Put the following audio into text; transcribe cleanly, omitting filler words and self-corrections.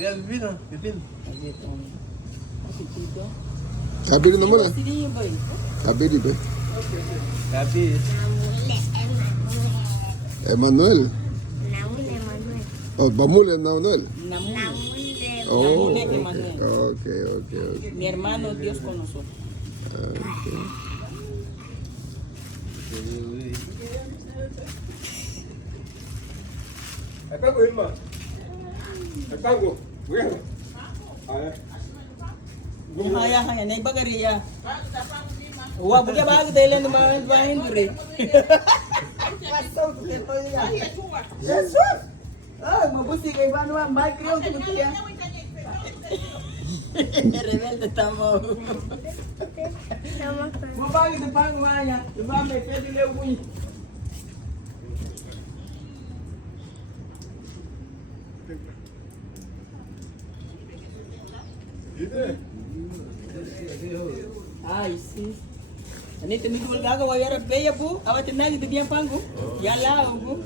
Ya, Bibin ah. Bibin. Sabi rin naman ah. Sabi di ba? Gabi. Emmanuel. Namun Emmanuel. Oh, Bamul Emmanuel. Namun Oh, Emmanuel. okay. Mi hermano, Dios con nosotros. Okay. Nagkanggo yun ma. Nagkanggo. Buyan. Ay. Haya haya, na iba kariya. Wa buka bago tayo lang naman bahin dure. Pasok ke to ya. Jesus. Ah, mabusi kay ba naman ba kriyo ko tiya. Rebelde tamo. Sama ka. Mo bagi de pangwanya, iba may pwede lewu. Ay, sim. Ani tumi dul gaga wayara beya bu, awatin nagi de bien pangu. Yalla bu.